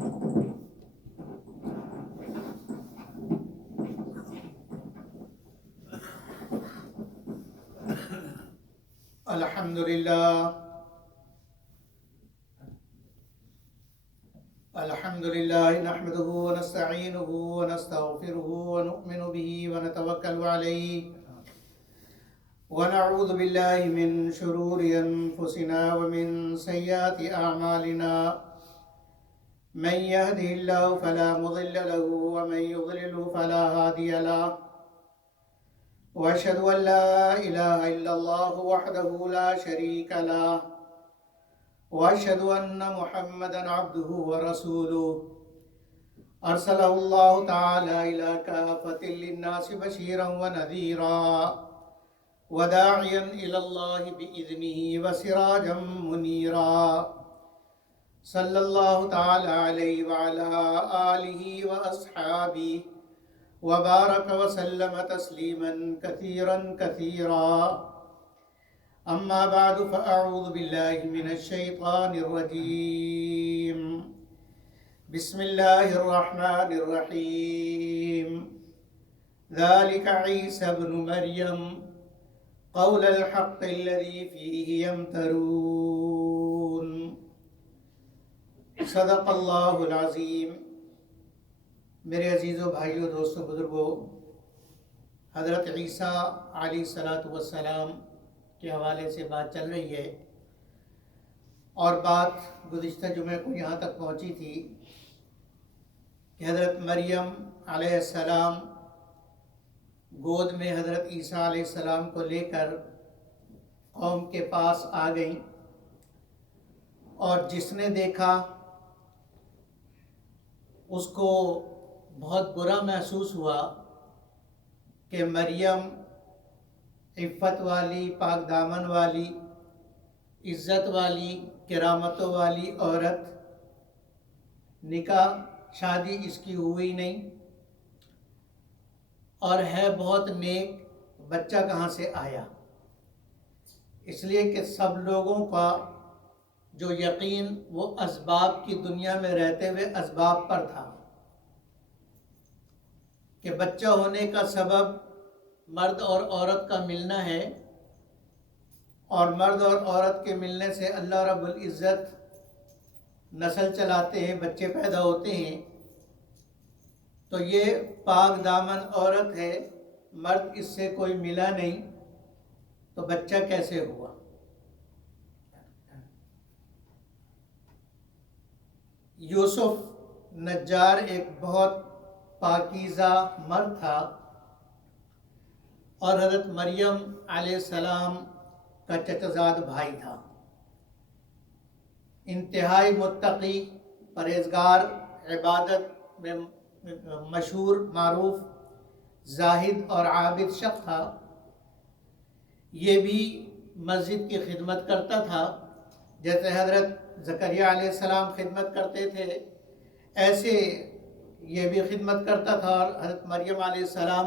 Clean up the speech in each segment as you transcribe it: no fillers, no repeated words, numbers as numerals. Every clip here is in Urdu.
الحمد لله نحمده ونستعينه ونستغفره ونؤمن به ونتوكل عليه ونعوذ بالله من شرور أنفسنا ومن سيئات أعمالنا من يهده الله فلا مضل له ومن يضلل فلا هادي له وأشهد أن لا إله إلا الله وحده لا شريك له وأشهد أن محمدا عبده ورسوله أرسله الله تعالى إلى كافة للناس بشيرا ونذيرا وداعيا إلى الله بإذنه وسراجا منيرا صلى الله تعالى عليه وعلى آله وأصحابه وبارك وسلم تسليما كثيرا كثيرا أما بعد فأعوذ بالله من الشيطان الرجيم بسم الله الرحمن الرحيم ذلك عيسى ابن مريم قول الحق الذي فيه يمترون صدق اللہ العظیم۔ میرے عزیزو بھائیو دوستو بزرگو، حضرت عیسیٰ علیہ السلام کے حوالے سے بات چل رہی ہے، اور بات گزشتہ جمعے کو یہاں تک پہنچی تھی کہ حضرت مریم علیہ السلام گود میں حضرت عیسیٰ علیہ السلام کو لے کر قوم کے پاس آ گئیں، اور جس نے دیکھا اس کو بہت برا محسوس ہوا کہ مریم عفت والی، پاک دامن والی، عزت والی، کرامتوں والی عورت، نکاح شادی اس کی ہوئی نہیں، اور ہے بہت نیک، بچہ کہاں سے آیا؟ اس لیے کہ سب لوگوں کا جو یقین وہ اسباب کی دنیا میں رہتے ہوئے اسباب پر تھا کہ بچہ ہونے کا سبب مرد اور عورت کا ملنا ہے، اور مرد اور عورت کے ملنے سے اللہ رب العزت نسل چلاتے ہیں، بچے پیدا ہوتے ہیں۔ تو یہ پاک دامن عورت ہے، مرد اس سے کوئی ملا نہیں، تو بچہ کیسے ہوا؟ یوسف نجار ایک بہت پاکیزہ مرد تھا، اور حضرت مریم علیہ السلام کا چچزاد بھائی تھا، انتہائی متقی، پرہیزگار، عبادت میں مشہور معروف، زاہد اور عابد شخص تھا۔ یہ بھی مسجد کی خدمت کرتا تھا، جیسے حضرت زکریا علیہ السلام خدمت کرتے تھے، ایسے یہ بھی خدمت کرتا تھا۔ اور حضرت مریم علیہ السلام،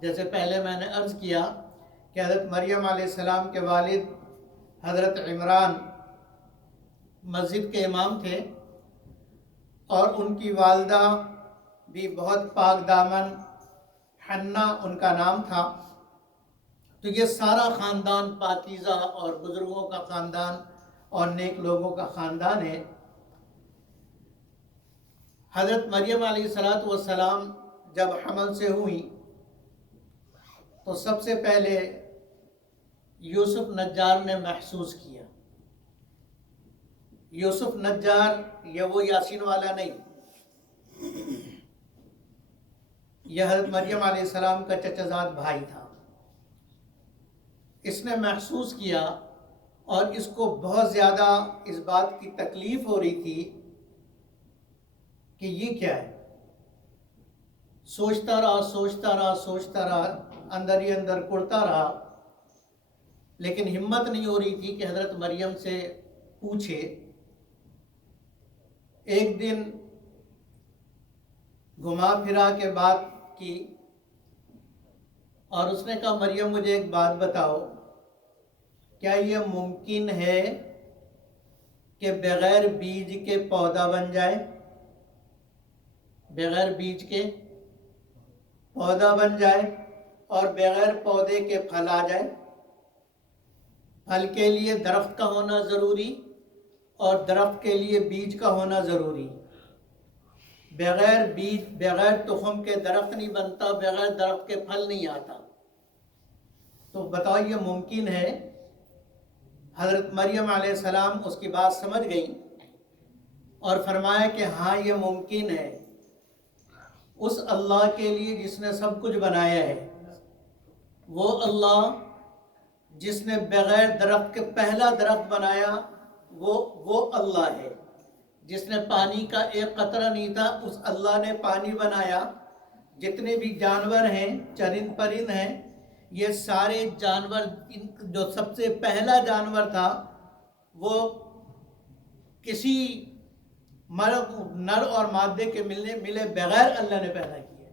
جیسے پہلے میں نے عرض کیا کہ حضرت مریم علیہ السلام کے والد حضرت عمران مسجد کے امام تھے، اور ان کی والدہ بھی بہت پاک دامن، حنا ان کا نام تھا۔ تو یہ سارا خاندان پاکیزہ اور بزرگوں کا خاندان اور نیک لوگوں کا خاندان ہے۔ حضرت مریم علیہ السلام جب حمل سے ہوئی تو سب سے پہلے یوسف نجار نے محسوس کیا۔ یوسف نجار یہ وہ یاسین والا نہیں، یہ حضرت مریم علیہ السلام کا چچزاد بھائی تھا۔ اس نے محسوس کیا، اور اس کو بہت زیادہ اس بات کی تکلیف ہو رہی تھی کہ یہ کیا ہے۔ سوچتا رہا، اندر ہی اندر کڑتا رہا، لیکن ہمت نہیں ہو رہی تھی کہ حضرت مریم سے پوچھے۔ ایک دن گھما پھرا کے بات کی، اور اس نے کہا مریم مجھے ایک بات بتاؤ، کیا یہ ممکن ہے کہ بغیر بیج کے پودا بن جائے؟ بغیر بیج کے پودا بن جائے اور بغیر پودے کے پھل آ جائے. پھل کے لیے درخت کا ہونا ضروری اور درخت کے لیے بیج کا ہونا ضروری. بغیر بیج بغیر تخم کے درخت نہیں بنتا، بغیر درخت کے پھل نہیں آتا. تو بتاؤ یہ ممکن ہے؟ حضرت مریم علیہ السلام اس کی بات سمجھ گئی اور فرمایا کہ ہاں یہ ممکن ہے. اس اللہ کے لیے جس نے سب کچھ بنایا ہے، وہ اللہ جس نے بغیر درخت کے پہلا درخت بنایا، وہ اللہ ہے. جس نے پانی کا ایک قطرہ نہیں تھا، اس اللہ نے پانی بنایا. جتنے بھی جانور ہیں، چرند پرند ہیں، یہ سارے جانور، جو سب سے پہلا جانور تھا وہ کسی نر اور مادے کے ملے بغیر اللہ نے پیدا کیا.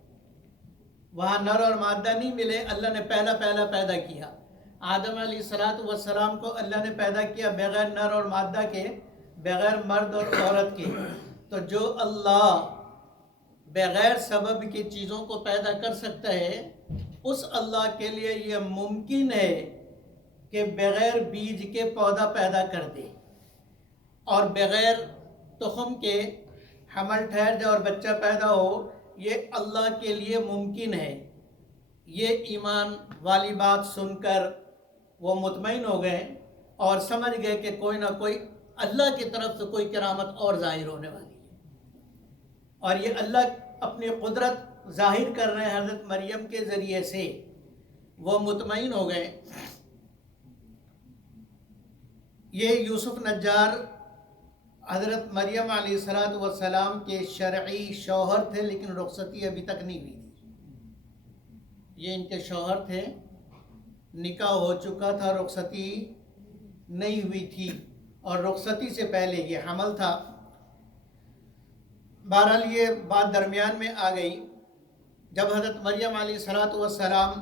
وہاں نر اور مادہ نہیں ملے، اللہ نے پہلا پیدا کیا. آدم علیہ السلام کو اللہ نے پیدا کیا بغیر نر اور مادہ کے، بغیر مرد اور عورت کے. تو جو اللہ بغیر سبب کی چیزوں کو پیدا کر سکتا ہے، اس اللہ کے لیے یہ ممکن ہے کہ بغیر بیج کے پودا پیدا کر دے اور بغیر تخم کے حمل ٹھہر جائے اور بچہ پیدا ہو. یہ اللہ کے لیے ممکن ہے. یہ ایمان والی بات سن کر وہ مطمئن ہو گئے اور سمجھ گئے کہ کوئی نہ کوئی اللہ کی طرف سے کوئی کرامت اور ظاہر ہونے والی ہے. اور یہ اللہ اپنی قدرت ظاہر کر رہے ہیں حضرت مریم کے ذریعے سے. وہ مطمئن ہو گئے. یہ یوسف نجار حضرت مریم علیہ السلام کے شرعی شوہر تھے، لیکن رخصتی ابھی تک نہیں ہوئی تھی. یہ ان کے شوہر تھے، نکاح ہو چکا تھا، رخصتی نہیں ہوئی تھی اور رخصتی سے پہلے یہ حمل تھا. بہرحال یہ بات درمیان میں آ گئی. جب حضرت مریم علیہ السلام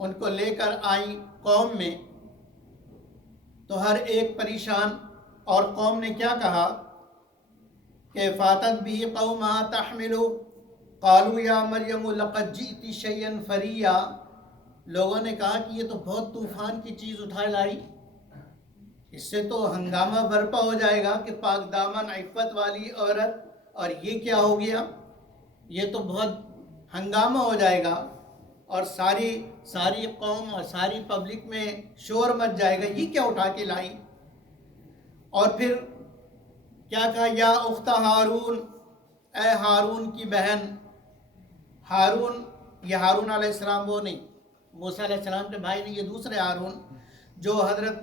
ان کو لے کر آئیں قوم میں تو ہر ایک پریشان، اور قوم نے کیا کہا کہ فاتت بھی قومہا تحملو قالوا یا مریم لقد جئت شیئا فریا. لوگوں نے کہا کہ یہ تو بہت طوفان کی چیز اٹھائے لائی، اس سے تو ہنگامہ برپا ہو جائے گا کہ پاک دامن عفت والی عورت، اور یہ کیا ہو گیا؟ یہ تو بہت ہنگامہ ہو جائے گا اور ساری قوم اور ساری پبلک میں شور مچ جائے گا. یہ کیا اٹھا کے لائی؟ اور پھر کیا کہا؟ یا اخت ہارون، اے ہارون کی بہن. ہارون، یہ ہارون علیہ السلام وہ نہیں، موسیٰ علیہ السلام کے بھائی نہیں، یہ دوسرے ہارون جو حضرت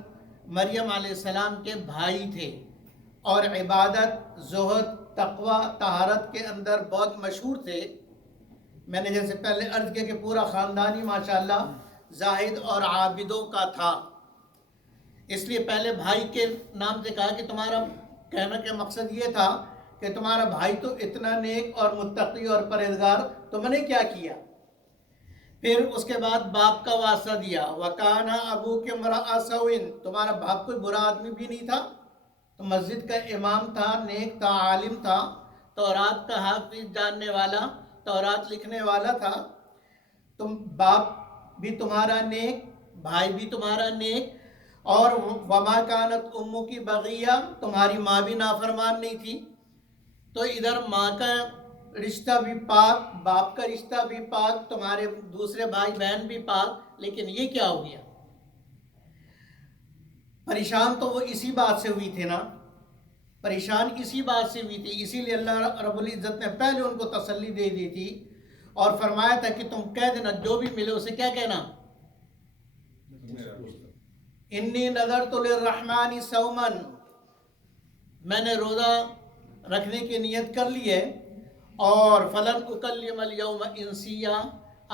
مریم علیہ السلام کے بھائی تھے اور عبادت، زہد، تقوی، طہارت کے اندر بہت مشہور تھے. میں نے جیسے پہلے عرض کیا کہ پورا خاندان ہی ماشاءاللہ زاہد اور عابدوں کا تھا. اس لیے پہلے بھائی کے نام سے کہا کہ تمہارا کہنے کا مقصد یہ تھا کہ تمہارا بھائی تو اتنا نیک اور متقی اور پرہیزگار، تم نے کیا کیا؟ پھر اس کے بعد باپ کا واسطہ دیا، وَكَانَ أَبُوكَ امْرَأَ سَوْءٍ، تمہارا باپ کوئی برا آدمی بھی نہیں تھا، تو مسجد کا امام تھا، نیک تھا، عالم تھا، تورات کا حافظ، جاننے والا، تورات لکھنے والا تھا. تم باپ بھی تمہارا نیک، بھائی بھی تمہارا نیک، اور وَمَا كَانَتْ أُمُّكِ بَغِيًّا، تمہاری ماں بھی نافرمان نہیں تھی. تو ادھر ماں کا رشتہ بھی پاک، باپ کا رشتہ بھی پاک، تمہارے دوسرے بھائی بہن بھی پاک، لیکن یہ کیا ہو گیا؟ پریشان تو وہ اسی بات سے ہوئی تھی نا، پریشان اسی بات سے ہوئی تھی. اسی لیے اللہ رب العزت نے پہلے ان کو تسلی دے دی تھی اور فرمایا تھا کہ تم کہہ دینا جو بھی ملے اسے کیا کہنا؟ انی نذرت للرحمن صوما، میں نے روزہ رکھنے کی نیت کر لی ہے، اور فلن اکلم اليوم انسیا،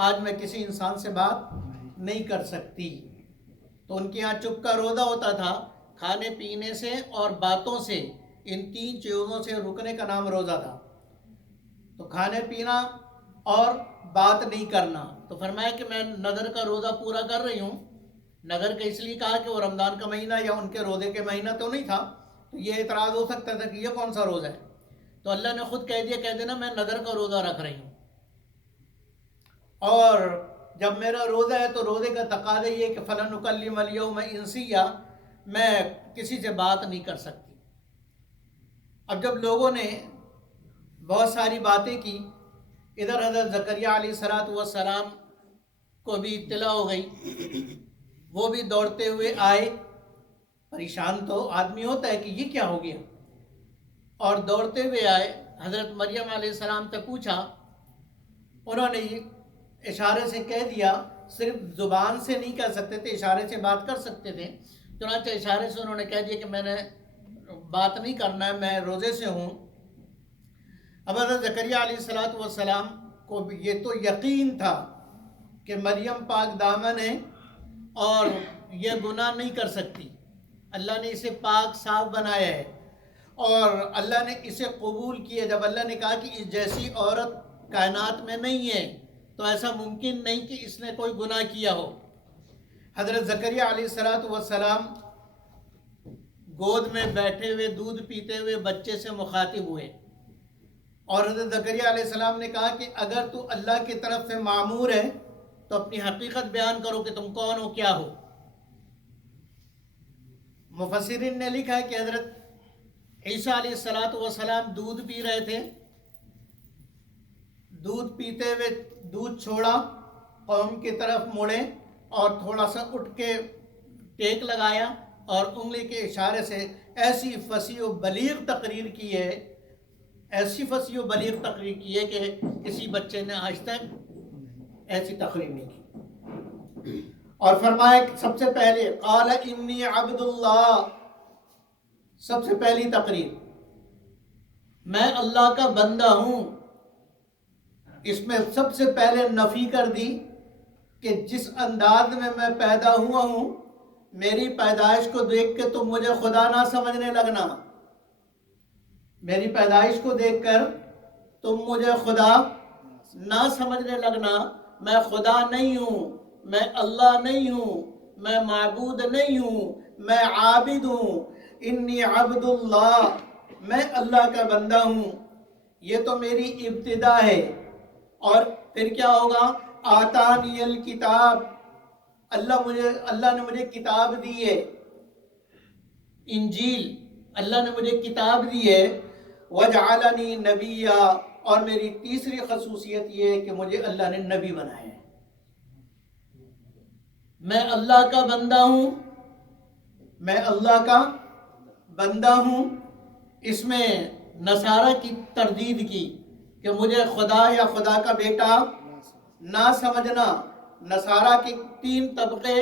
آج میں کسی انسان سے بات نہیں کر سکتی. تو ان کے یہاں چپ کا روزہ ہوتا تھا، کھانے پینے سے اور باتوں سے، ان تین چیزوں سے رکنے کا نام روزہ تھا. تو کھانے پینا اور بات نہیں کرنا. تو فرمایا کہ میں نظر کا روزہ پورا کر رہی ہوں. نظر کا اس لیے کہا کہ وہ رمضان کا مہینہ یا ان کے روزے کے مہینہ تو نہیں تھا، تو یہ اعتراض ہو سکتا تھا کہ یہ کون سا روزہ ہے. تو اللہ نے خود کہہ دینا میں نظر کا روزہ رکھ رہی ہوں، اور جب میرا روزہ ہے تو روزے کا تقاضا یہ کہ فَلَنُكَلِّمَ الْيَوْمَ إِنسِيًّا، میں کسی سے بات نہیں کر سکتی۔ اب جب لوگوں نے بہت ساری باتیں کی، ادھر حضرت زکریا علیہ السلام کو بھی اطلاع ہو گئی، وہ بھی دوڑتے ہوئے آئے، پریشان تو آدمی ہوتا ہے کہ یہ کیا ہو گیا، اور دوڑتے ہوئے آئے، حضرت مریم علیہ السلام سے پوچھا، انہوں نے اشارے سے کہہ دیا، صرف زبان سے نہیں کہہ سکتے تھے، اشارے سے بات کر سکتے تھے، چنانچہ اشارے سے انہوں نے کہہ دیا کہ میں نے بات نہیں کرنا ہے، میں روزے سے ہوں۔ اب حضرت زکریا علیہ السلام کو یہ تو یقین تھا کہ مریم پاک دامن ہے اور یہ گناہ نہیں کر سکتی، اللہ نے اسے پاک صاف بنایا ہے اور اللہ نے اسے قبول کیا۔ جب اللہ نے کہا کہ اس جیسی عورت کائنات میں نہیں ہے تو ایسا ممکن نہیں کہ اس نے کوئی گناہ کیا ہو۔ حضرت زکریا علیہ السلام گود میں بیٹھے ہوئے دودھ پیتے ہوئے بچے سے مخاطب ہوئے، اور حضرت زکریا علیہ السلام نے کہا کہ اگر تو اللہ کی طرف سے مامور ہے تو اپنی حقیقت بیان کرو کہ تم کون ہو، کیا ہو۔ مفسرین نے لکھا ہے کہ حضرت عیسیٰ علیہ السلام دودھ پی رہے تھے، دودھ پیتے ہوئے دودھ چھوڑا، قوم کی طرف مڑے اور تھوڑا سا اٹھ کے ٹیک لگایا اور انگلی کے اشارے سے ایسی فصیح و بلیغ تقریر کی ہے، ایسی فصیح و بلیغ تقریر کی ہے کہ کسی بچے نے آج تک ایسی تقریر نہیں کی۔ اور فرمایا کہ سب سے پہلے قال انی عبد اللہ، سب سے پہلی تقریر میں اللہ کا بندہ ہوں۔ اس میں سب سے پہلے نفی کر دی کہ جس انداز میں پیدا ہوا ہوں، میری پیدائش کو دیکھ کے تم مجھے خدا نہ سمجھنے لگنا، میری پیدائش کو دیکھ کر تم مجھے خدا نہ سمجھنے لگنا، میں خدا نہیں ہوں، میں اللہ نہیں ہوں، میں معبود نہیں ہوں، میں عابد ہوں، انی عبد اللہ، میں اللہ کا بندہ ہوں۔ یہ تو میری ابتدا ہے، اور پھر کیا ہوگا؟ آتانی الکتاب، اللہ نے مجھے کتاب دی ہے، انجیل، اللہ نے مجھے کتاب دی ہے، وجعلنی نبیا، اور میری تیسری خصوصیت یہ ہے کہ مجھے اللہ نے نبی بنایا ہے۔ میں اللہ کا بندہ ہوں، میں اللہ کا بندہ ہوں۔ اس میں نصارہ کی تردید کی کہ مجھے خدا یا خدا کا بیٹا نہ سمجھنا۔ نصارہ کے 3 طبقے،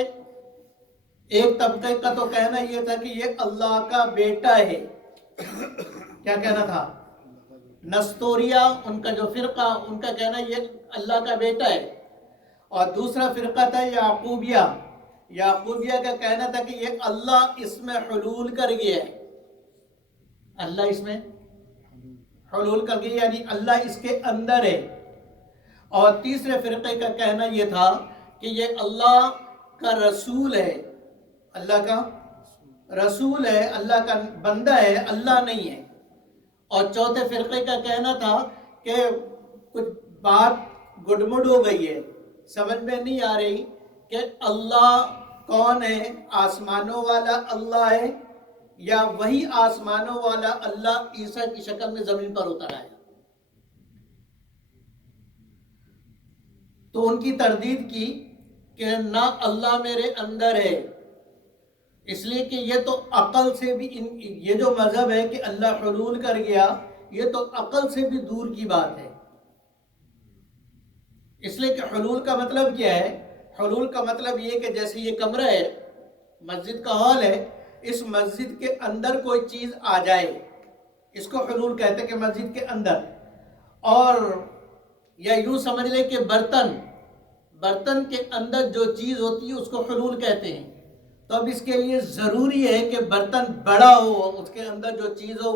ایک طبقے کا تو کہنا یہ تھا کہ یہ اللہ کا بیٹا ہے، کیا کہنا تھا؟ نستوریہ، ان کا جو فرقہ، ان کا کہنا یہ اللہ کا بیٹا ہے، اور دوسرا فرقہ تھا یعقوبیہ، یعقوبیہ کا کہنا تھا کہ یہ اللہ اس میں حلول کر گیا ہے، اللہ اس میں حلول کر گیا، یعنی اللہ اس کے اندر ہے۔ اور تیسرے فرقے کا کہنا یہ تھا کہ یہ اللہ کا رسول ہے، اللہ کا رسول ہے، اللہ کا بندہ ہے، اللہ نہیں ہے۔ اور چوتھے فرقے کا کہنا تھا کہ کچھ بات گڈمڈ ہو گئی ہے، سمجھ میں نہیں آ رہی کہ اللہ کون ہے، آسمانوں والا اللہ ہے یا وہی آسمانوں والا اللہ عیسیٰ کی شکل میں زمین پر اتر آیا۔ تو ان کی تردید کی کہ نہ اللہ میرے اندر ہے، اس لیے کہ یہ تو عقل سے بھی یہ جو مذہب ہے کہ اللہ حلول کر گیا، یہ تو عقل سے بھی دور کی بات ہے۔ اس لیے کہ حلول کا مطلب کیا ہے؟ حلول کا مطلب یہ کہ جیسے یہ کمرہ ہے، مسجد کا ہال ہے، اس مسجد کے اندر کوئی چیز آ جائے، اس کو حلول کہتے ہیں کہ مسجد کے اندر، اور یا یوں سمجھ لیں کہ برتن کے اندر جو چیز ہوتی ہے اس کو حلول کہتے ہیں۔ تو اب اس کے لیے ضروری ہے کہ برتن بڑا ہو، اس کے اندر جو چیز ہو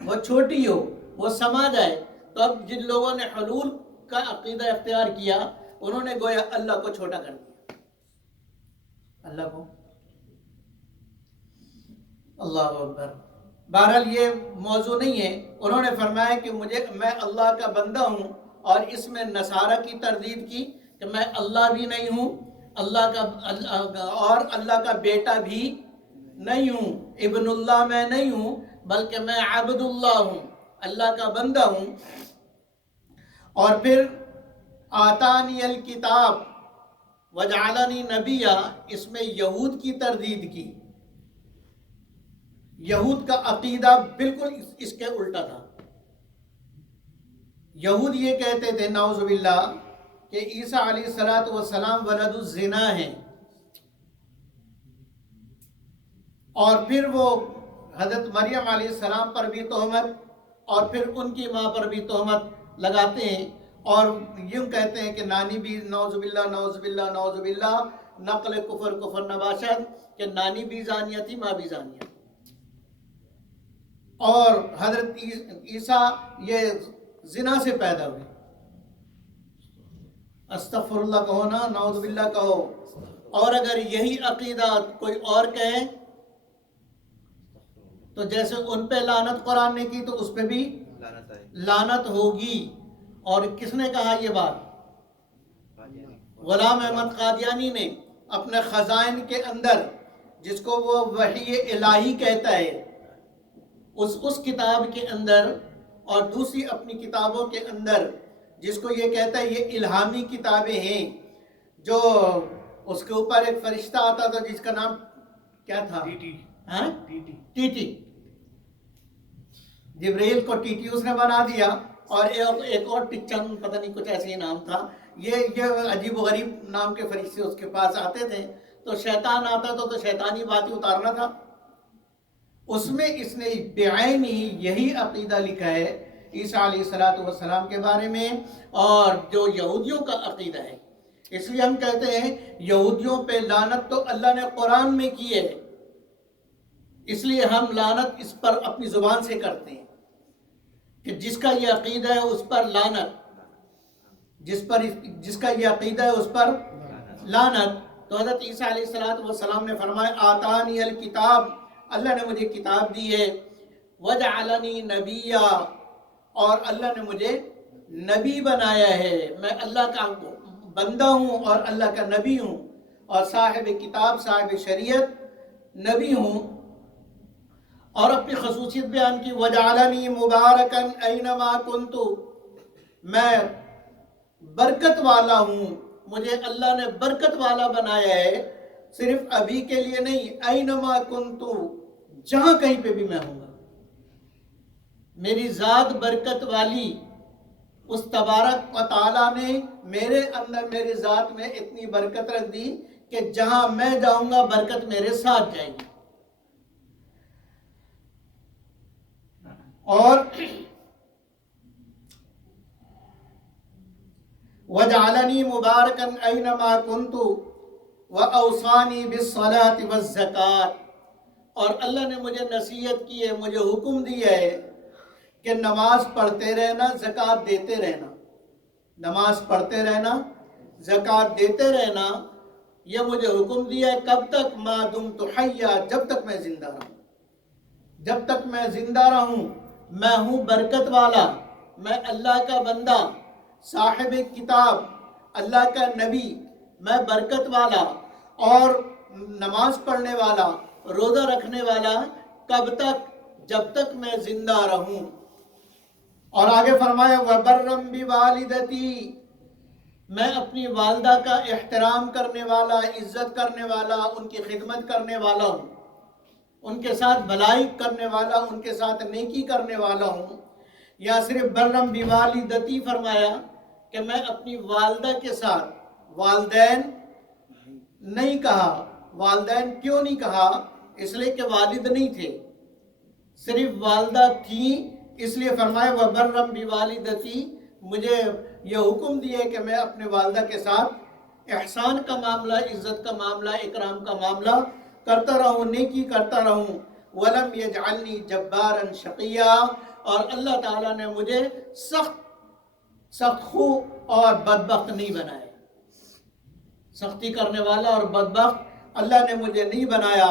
وہ چھوٹی ہو، وہ سما جائے۔ تو اب جن لوگوں نے حلول کا عقیدہ اختیار کیا، انہوں نے گویا اللہ کو چھوٹا کر دیا، اللہ کو۔ اللہ اکبر۔ بہرحال یہ موضوع نہیں ہے. انہوں نے فرمایا کہ میں اللہ کا بندہ ہوں، اور اس میں نصارہ کی تردید کی کہ میں اللہ بھی نہیں ہوں، اور اللہ کا بیٹا بھی نہیں ہوں، ابن اللہ میں نہیں ہوں، بلکہ میں عبد اللہ ہوں، اللہ کا بندہ ہوں. اور پھر آتانی الکتاب وجعلنی نبیہ، اس میں یہود کی تردید کی. یہود کا عقیدہ بالکل اس کے الٹا تھا. یہود یہ کہتے تھے نعوذ باللہ کہ عیسیٰ علیہ السلام ولد الزنا ہیں، اور پھر وہ حضرت مریم علیہ السلام پر بھی تہمت اور پھر ان کی ماں پر بھی تہمت لگاتے ہیں، اور یوں کہتے ہیں کہ نانی بھی نعوذ باللہ نعوذ باللہ نعوذ باللہ، نقل کفر کفر نباشد، کہ نانی بھی زانیہ تھی، ماں بھی زانیہ. اور حضرت عیسیٰ یہ زنا سے پیدا ہوئے. استغفر اللہ کہو نا، نعوذ باللہ کہو. اور اگر یہی عقیدہ کوئی اور کہے تو جیسے ان پہ لعنت قرآن نے کی تو اس پہ بھی لعنت ہوگی. اور کس نے کہا یہ بات؟ غلام احمد قادیانی نے اپنے خزائن کے اندر، جس کو وہ وحی الہی کہتا ہے، اس کتاب کے اندر، اور دوسری اپنی کتابوں کے اندر جس کو یہ کہتا ہے یہ الہامی کتابیں ہیں، جو اس کے اوپر ایک فرشتہ آتا تھا جس کا نام کیا تھا؟ T T. جبریل کو ٹی ٹی اس نے بنا دیا، اور ایک اور ٹچن پتہ نہیں کچھ ایسے ہی نام تھا. یہ عجیب و غریب نام کے فرشتے اس کے پاس آتے تھے، تو شیطان آتا تھا تو شیطانی باتیں اتارنا تھا. اس میں اس نے بعین ہی یہی عقیدہ لکھا ہے عیسیٰ علیہ السلام کے بارے میں، اور جو یہودیوں کا عقیدہ ہے. اس لیے ہم کہتے ہیں یہودیوں پہ لعنت تو اللہ نے قرآن میں کی ہے، اس لیے ہم لعنت اس پر اپنی زبان سے کرتے ہیں کہ جس کا یہ عقیدہ ہے اس پر لعنت، جس کا یہ عقیدہ ہے اس پر لعنت. تو حضرت عیسیٰ علیہ السلام نے فرمایا آتانی الکتاب، اللہ نے مجھے کتاب دی ہے، وجعلنی نبیہ، اور اللہ نے مجھے نبی بنایا ہے. میں اللہ کا بندہ ہوں اور اللہ کا نبی ہوں، اور صاحب کتاب صاحب شریعت نبی ہوں. اور اپنی خصوصیت بیان کی، وجعلنی مبارکن اینما کنت، میں برکت والا ہوں، مجھے اللہ نے برکت والا بنایا ہے، صرف ابھی کے لیے نہیں، اینما کنت، جہاں کہیں پہ بھی میں ہوں گا. میری ذات برکت والی، اس تبارک و تعالیٰ نے میرے اندر میری ذات میں اتنی برکت رکھ دی کہ جہاں میں جاؤں گا برکت میرے ساتھ جائے گی. اور وَجَعَلَنِي مُبَارَكًا أَيْنَمَا كُنْتُ وَأَوْصَانِي بِالصَّلَاةِ وَالزَّكَاةِ، اور اللہ نے مجھے نصیحت کی ہے، مجھے حکم دیا ہے کہ نماز پڑھتے رہنا، زکوٰۃ دیتے رہنا. نماز پڑھتے رہنا، زکوٰۃ دیتے رہنا، یہ مجھے حکم دیا ہے. کب تک؟ ما دمت حیا، جب تک میں زندہ رہوں. جب تک میں زندہ رہوں میں ہوں برکت والا، میں اللہ کا بندہ، صاحب کتاب، اللہ کا نبی، میں برکت والا اور نماز پڑھنے والا، روزہ رکھنے والا. کب تک؟ جب تک میں زندہ رہوں. اور آگے فرمایا وَبَرًّا بِوَالِدَتِي، میں اپنی والدہ کا احترام کرنے والا، عزت کرنے والا، ان کی خدمت کرنے والا ہوں، ان کے ساتھ بھلائی کرنے والا، ان کے ساتھ نیکی کرنے والا ہوں. یا صرف برم بوالدتی فرمایا کہ میں اپنی والدہ کے ساتھ، والدین نہیں کہا. والدین کیوں نہیں کہا؟ اس لیے کہ والد نہیں تھے، صرف والدہ تھیں، اس لیے فرمایا وَبَرًّا بِوَالِدَتِي، مجھے یہ حکم دیا کہ میں اپنے والدہ کے ساتھ احسان کا معاملہ، عزت کا معاملہ، اکرام کا معاملہ کرتا رہوں، نیکی کرتا رہوں. وَلَمْ يَجْعَلْنِي جَبَّارًا شَقِيًّا، اور اللہ تعالیٰ نے مجھے سخت خو اور بدبخت نہیں بنایا. سختی کرنے والا اور بدبخت اللہ نے مجھے نہیں بنایا.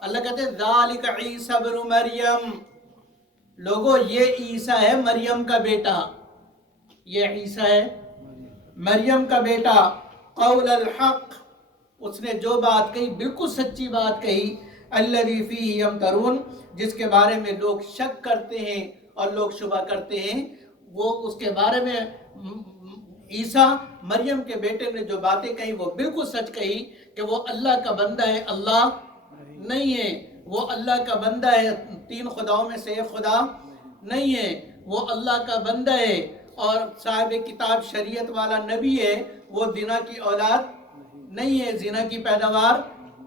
اللہ کہتے ہیں ذالک عیسی ابن مریم، لوگوں یہ عیسیٰ ہے مریم کا بیٹا، یہ عیسیٰ ہے مریم کا بیٹا، قول الحق، اس نے جو بات کہی بالکل سچی بات کہی، الذی فیہ یمترون، جس کے بارے میں لوگ شک کرتے ہیں اور لوگ شبہ کرتے ہیں، وہ اس کے بارے میں عیسیٰ مریم کے بیٹے نے جو باتیں کہی وہ بالکل سچ کہی کہ وہ اللہ کا بندہ ہے، اللہ نہیں ہے، وہ اللہ کا بندہ ہے، تین خداؤں میں سے ایک خدا نہیں ہے، وہ اللہ کا بندہ ہے اور صاحب کتاب شریعت والا نبی ہے، وہ زنا کی اولاد نہیں ہے، زنا کی پیداوار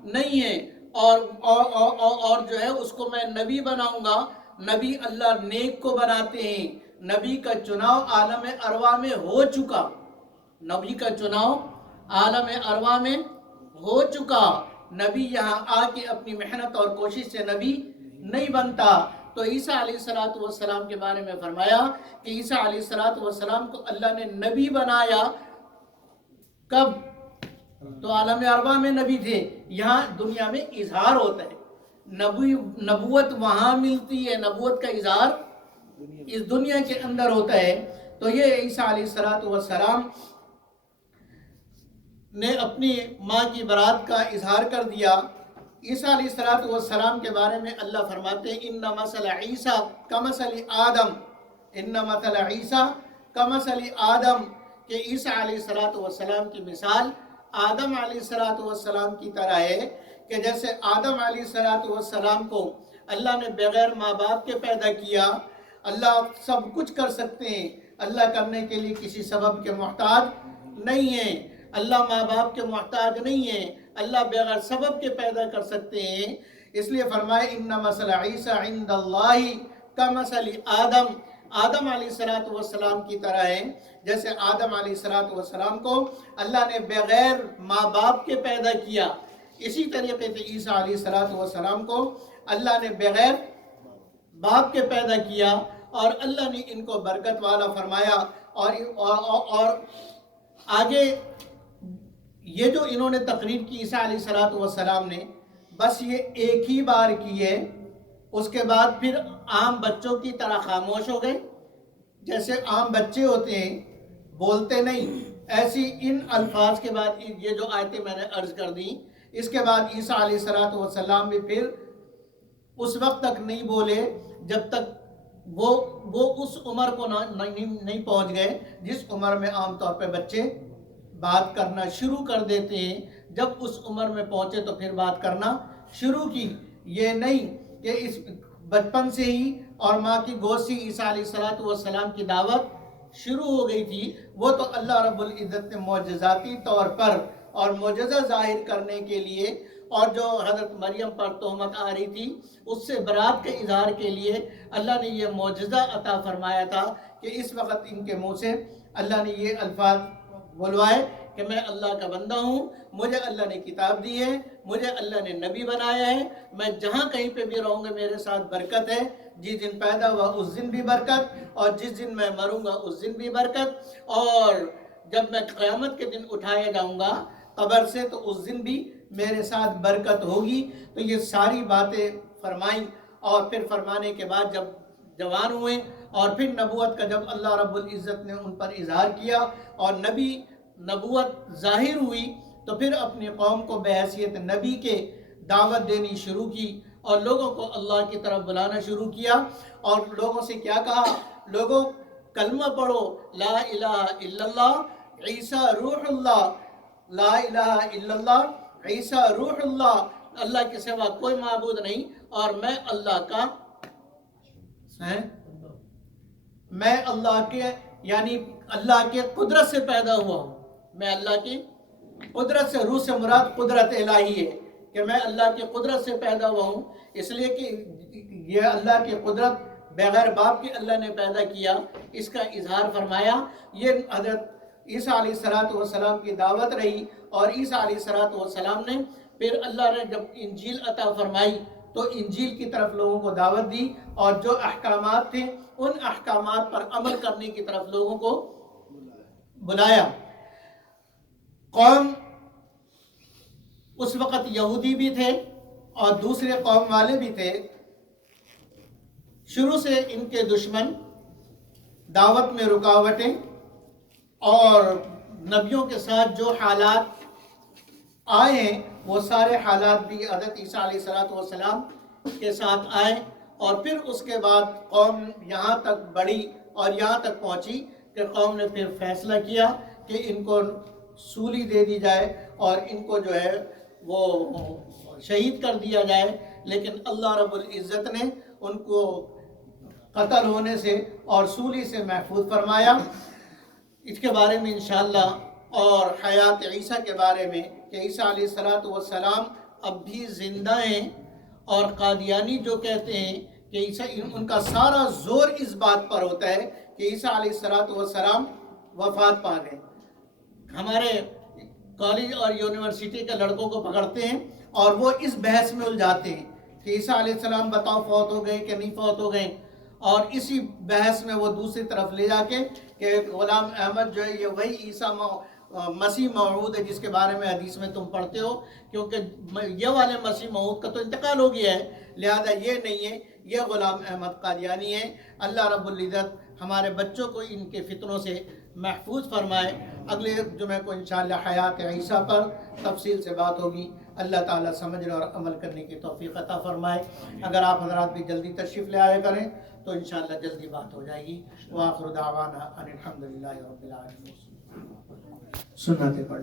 نہیں ہے، اور جو ہے اس کو میں نبی بناؤں گا۔ نبی اللہ نیک کو بناتے ہیں، نبی کا چناؤ عالم ارواح میں ہو چکا، نبی کا چناؤ عالم ارواح میں ہو چکا، نبی یہاں آ کے اپنی محنت اور کوشش سے نبی نہیں بنتا۔ تو عیسیٰ علیہ السلام کے بارے میں فرمایا کہ عیسیٰ علیہ السلام کو اللہ نے نبی بنایا، کب؟ تو عالم ارواح میں نبی تھے، یہاں دنیا میں اظہار ہوتا ہے، نبوت وہاں ملتی ہے، نبوت کا اظہار اس دنیا کے اندر ہوتا ہے۔ تو یہ عیسیٰ علیہ السلام نے اپنی ماں کی برات کا اظہار کر دیا۔ عیسیٰ علیہ السلام کے بارے میں اللہ فرماتے ہیں ان مثل عیسیٰ کمثل آدم، ان مثل عیسیٰ کمثل آدم، کہ عیسیٰ علیہ السلام کی مثال آدم علیہ السلام کی طرح ہے، کہ جیسے آدم علیہ السلام کو اللہ نے بغیر ماں باپ کے پیدا کیا، اللہ سب کچھ کر سکتے ہیں، اللہ کرنے کے لیے کسی سبب کے محتاج نہیں ہے، اللہ ماں باپ کے محتاج نہیں ہے، اللہ بغیر سبب کے پیدا کر سکتے ہیں، اس لیے فرمائے ان مثل عیسیٰ عند اللہ کمثل آدم، آدم علیہ السلام کی طرح ہے، جیسے آدم علیہ السلام کو اللہ نے بغیر ماں باپ کے پیدا کیا، اسی طریقے سے عیسیٰ علیہ السلام کو اللہ نے بغیر باپ کے پیدا کیا، اور اللہ نے ان کو برکت والا فرمایا، اور آگے یہ جو انہوں نے تقریر کی عیسیٰ علیہ السلام نے، بس یہ ایک ہی بار کی ہے، اس کے بعد پھر عام بچوں کی طرح خاموش ہو گئے، جیسے عام بچے ہوتے ہیں بولتے نہیں، ایسی ان الفاظ کے بعد یہ جو آیتیں میں نے عرض کر دی، اس کے بعد عیسیٰ علیہ السلام بھی پھر اس وقت تک نہیں بولے جب تک وہ اس عمر کو نہیں پہنچ گئے جس عمر میں عام طور پہ بچے بات کرنا شروع کر دیتے ہیں، جب اس عمر میں پہنچے تو پھر بات کرنا شروع کی، یہ نہیں کہ اس بچپن سے ہی اور ماں کی گود سے عیسیٰ علیہ السلام کی دعوت شروع ہو گئی تھی، وہ تو اللہ رب العزت نے معجزاتی طور پر اور معجزہ ظاہر کرنے کے لیے، اور جو حضرت مریم پر تہمت آ رہی تھی اس سے برات کے اظہار کے لیے اللہ نے یہ معجزہ عطا فرمایا تھا کہ اس وقت ان کے منہ سے اللہ نے یہ الفاظ بلوائے کہ میں اللہ کا بندہ ہوں، مجھے اللہ نے کتاب دی ہے، مجھے اللہ نے نبی بنایا ہے، میں جہاں کہیں پہ بھی رہوں گا میرے ساتھ برکت ہے، جس دن پیدا ہوا اس دن بھی برکت، اور جس دن میں مروں گا اس دن بھی برکت، اور جب میں قیامت کے دن اٹھایا جاؤں گا قبر سے تو اس دن بھی میرے ساتھ برکت ہوگی۔ تو یہ ساری باتیں فرمائیں، اور پھر فرمانے کے بعد جب جوان ہوئے اور پھر نبوت کا جب اللہ رب العزت نے ان پر اظہار کیا اور نبوت ظاہر ہوئی، تو پھر اپنی قوم کو بحیثیت نبی کے دعوت دینی شروع کی اور لوگوں کو اللہ کی طرف بلانا شروع کیا، اور لوگوں سے کیا کہا؟ لوگوں کلمہ پڑھو، لا الہ الا اللہ عیسیٰ روح اللہ، لا الہ الا اللہ عیسیٰ روح اللہ، اللہ کے سوا کوئی معبود نہیں، اور میں اللہ کا میں اللہ کے یعنی اللہ کے قدرت سے پیدا ہوا ہوں، میں اللہ کی قدرت سے، روح سے مراد قدرت الہی ہے کہ میں اللہ کی قدرت سے پیدا ہوا ہوں، اس لیے کہ یہ اللہ کی قدرت بغیر باپ کے اللہ نے پیدا کیا، اس کا اظہار فرمایا۔ یہ حضرت عیسیٰ علیہ السلام کی دعوت رہی، اور عیسیٰ علیہ السلام نے پھر اللہ نے جب انجیل عطا فرمائی تو انجیل کی طرف لوگوں کو دعوت دی، اور جو احکامات تھے ان احکامات پر عمل کرنے کی طرف لوگوں کو بلایا۔ قوم اس وقت یہودی بھی تھے اور دوسرے قوم والے بھی تھے، شروع سے ان کے دشمن، دعوت میں رکاوٹیں، اور نبیوں کے ساتھ جو حالات آئے ہیں وہ سارے حالات بھی حضرت عیسیٰ علیہ السلام کے ساتھ آئے، اور پھر اس کے بعد قوم یہاں تک بڑھی اور یہاں تک پہنچی کہ قوم نے پھر فیصلہ کیا کہ ان کو سولی دے دی جائے اور ان کو جو ہے وہ شہید کر دیا جائے، لیکن اللہ رب العزت نے ان کو قتل ہونے سے اور سولی سے محفوظ فرمایا۔ اس کے بارے میں انشاءاللہ، اور حیات عیسیٰ کے بارے میں کہ عیسیٰ علیہ السلام اب بھی زندہ ہیں، اور قادیانی جو کہتے ہیں کہ عیسیٰ، ان کا سارا زور اس بات پر ہوتا ہے کہ عیسیٰ علیہ السلام وفات پا گئے۔ ہمارے کالج اور یونیورسٹی کے لڑکوں کو پکڑتے ہیں اور وہ اس بحث میں الجھاتے ہیں کہ عیسیٰ علیہ السلام بتاؤ فوت ہو گئے کہ نہیں فوت ہو گئے، اور اسی بحث میں وہ دوسری طرف لے جا کے کہ غلام احمد جو ہے یہ وہی عیسیٰ مسیح موعود ہے جس کے بارے میں حدیث میں تم پڑھتے ہو، کیونکہ یہ والے مسیح موعود کا تو انتقال ہو گیا ہے، لہذا یہ نہیں ہے، یہ غلام احمد قادیانی ہے۔ اللہ رب العزت ہمارے بچوں کو ان کے فتنوں سے محفوظ فرمائے۔ اگلے جمعے کو انشاءاللہ حیات عیسیٰ پر تفصیل سے بات ہوگی۔ اللہ تعالیٰ سمجھنے اور عمل کرنے کی توفیق عطا فرمائے۔ اگر آپ حضرات بھی جلدی تشریف لے آئے کریں تو انشاءاللہ جلدی بات ہو جائے گی۔ وآخر دعوانا ان الحمدللہ رب العالمین۔ سنتیں پڑھ